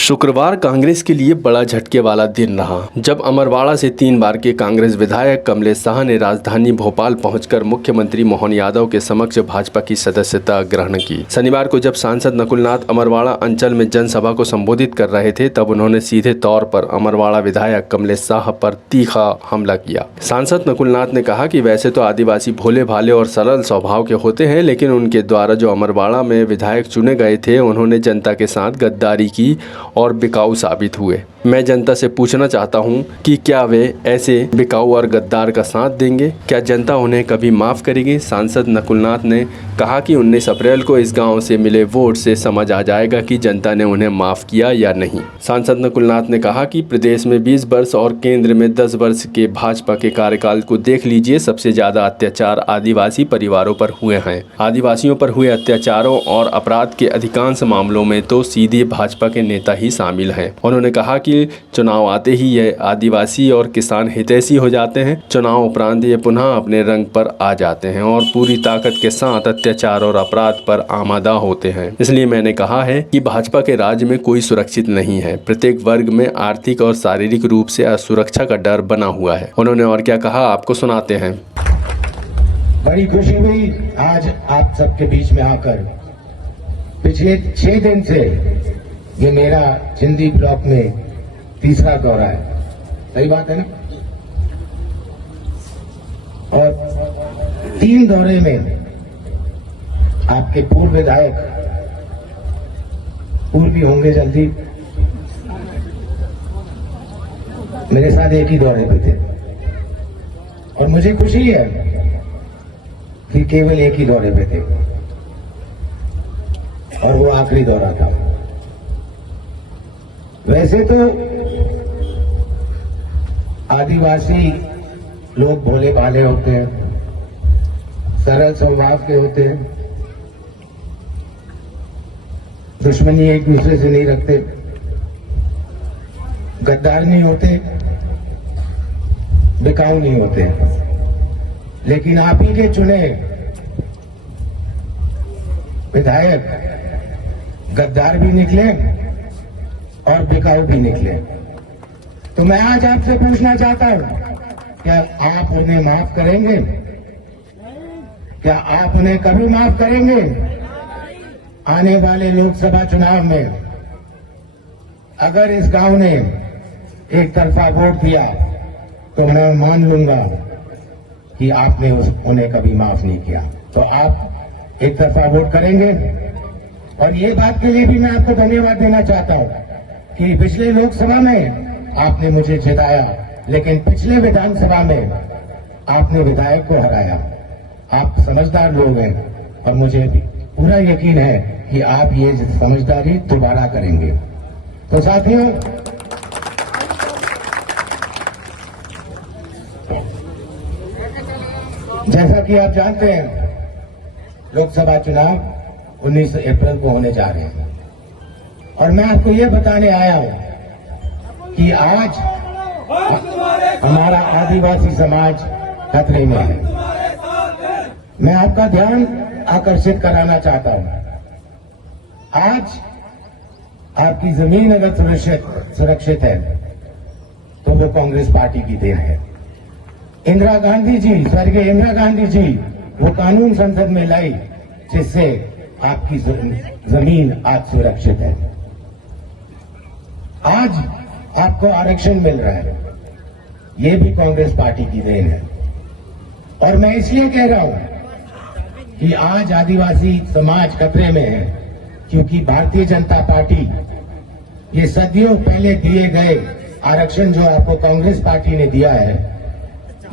शुक्रवार कांग्रेस के लिए बड़ा झटके वाला दिन रहा, जब अमरवाड़ा से 3 बार के कांग्रेस विधायक कमलेश शाह ने राजधानी भोपाल पहुंचकर मुख्यमंत्री मोहन यादव के समक्ष भाजपा की सदस्यता ग्रहण की। शनिवार को जब सांसद नकुलनाथ अमरवाड़ा अंचल में जनसभा को संबोधित कर रहे थे, तब उन्होंने सीधे तौर पर अमरवाड़ा विधायक कमलेश शाह पर तीखा हमला किया। सांसद नकुलनाथ ने कहा कि वैसे तो आदिवासी भोले भाले और सरल स्वभाव के होते हैं, लेकिन उनके द्वारा जो अमरवाड़ा में विधायक चुने गए थे, उन्होंने जनता के साथ गद्दारी की और बिकाऊ साबित हुए। मैं जनता से पूछना चाहता हूं कि क्या वे ऐसे बिकाऊ और गद्दार का साथ देंगे? क्या जनता उन्हें कभी माफ़ करेगी? सांसद नकुलनाथ ने कहा कि 19 अप्रैल को इस गांव से मिले वोट से समझ आ जाएगा कि जनता ने उन्हें माफ़ किया या नहीं। सांसद नकुलनाथ ने कहा कि प्रदेश में 20 वर्ष और केंद्र में 10 वर्ष के भाजपा के कार्यकाल को देख लीजिए, सबसे ज़्यादा अत्याचार आदिवासी परिवारों पर हुए हैं। आदिवासियों पर हुए अत्याचारों और अपराध के अधिकांश मामलों में तो सीधे भाजपा के नेता ही शामिल हैं। उन्होंने कहा कि चुनाव आते ही ये आदिवासी और किसान हितैषी हो जाते हैं। चुनाव उपरांत ये पुनः अपने रंग पर आ जाते हैं और पूरी ताकत के साथ अत्याचार और अपराध पर आमादा होते हैं। इसलिए मैंने कहा है कि भाजपा के राज्य में कोई सुरक्षित नहीं है। प्रत्येक वर्ग में आर्थिक और शारीरिक रूप से असुरक्षा का डर बना हुआ है। उन्होंने और क्या कहा, आपको सुनाते हैं। बड़ी खुशी हुई आज आप सबके बीच में आकर। पिछले 6 दिन से ये मेरा चिंदी ब्लॉक में तीसरा दौरा है। सही बात है ना? और 3 दौरे में आपके पूर्व विधायक, पूर्व होंगे जल्दी, मेरे साथ एक ही दौरे पे थे और मुझे खुशी है कि केवल एक ही दौरे पे थे और वो आखिरी दौरा था। वैसे तो आदिवासी लोग भोले भाले होते हैं, सरल स्वभाव के होते हैं, दुश्मनी एक दूसरे से नहीं रखते, गद्दार नहीं होते, बिकाऊ नहीं होते। लेकिन आप ही के चुने विधायक गद्दार भी निकले और बिकाऊ भी निकले। तो मैं आज आपसे पूछना चाहता हूं, क्या आप उन्हें माफ करेंगे? क्या आप उन्हें कभी माफ करेंगे? आने वाले लोकसभा चुनाव में अगर इस गांव ने एक तरफा वोट दिया तो मैं मान लूंगा कि आपने उन्हें कभी माफ नहीं किया। तो आप एक तरफा वोट करेंगे? और ये बात के लिए भी मैं आपको धन्यवाद देना चाहता हूं कि पिछले लोकसभा में आपने मुझे जिताया, लेकिन पिछले विधानसभा में आपने विधायक को हराया। आप समझदार लोग हैं और मुझे पूरा यकीन है कि आप ये समझदारी दोबारा करेंगे। तो साथियों, जैसा कि आप जानते हैं, लोकसभा चुनाव 19 अप्रैल को होने जा रहे हैं और मैं आपको ये बताने आया हूं कि आज हमारा आदिवासी समाज खतरे में है। मैं आपका ध्यान आकर्षित कराना चाहता हूं। आज आपकी जमीन अगर सुरक्षित है तो वो कांग्रेस पार्टी की देन है। इंदिरा गांधी जी, स्वर्गीय इंदिरा गांधी जी, वो कानून संसद में लाई जिससे आपकी जमीन आज सुरक्षित है। आज आपको आरक्षण मिल रहा है, ये भी कांग्रेस पार्टी की देन है। और मैं इसलिए कह रहा हूं कि आज आदिवासी समाज खतरे में है क्योंकि भारतीय जनता पार्टी ये सदियों पहले दिए गए आरक्षण जो आपको कांग्रेस पार्टी ने दिया है,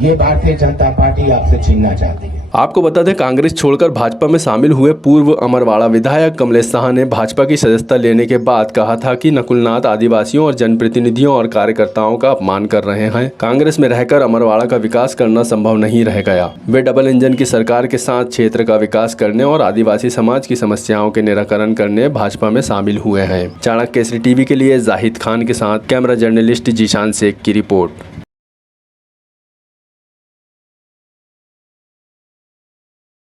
ये भारतीय जनता पार्टी आपसे छीनना चाहती है। आपको बता दें, कांग्रेस छोड़कर भाजपा में शामिल हुए पूर्व अमरवाड़ा विधायक कमलेश शाह ने भाजपा की सदस्यता लेने के बाद कहा था कि नकुलनाथ आदिवासियों और जनप्रतिनिधियों और कार्यकर्ताओं का अपमान कर रहे हैं। कांग्रेस में रहकर अमरवाड़ा का विकास करना संभव नहीं रह गया। वे डबल इंजन की सरकार के साथ क्षेत्र का विकास करने और आदिवासी समाज की समस्याओं के निराकरण करने भाजपा में शामिल हुए हैं। चाणक्य केसरी टीवी के लिए जाहिद खान के साथ कैमरा जर्नलिस्ट जीशान शेख की रिपोर्ट।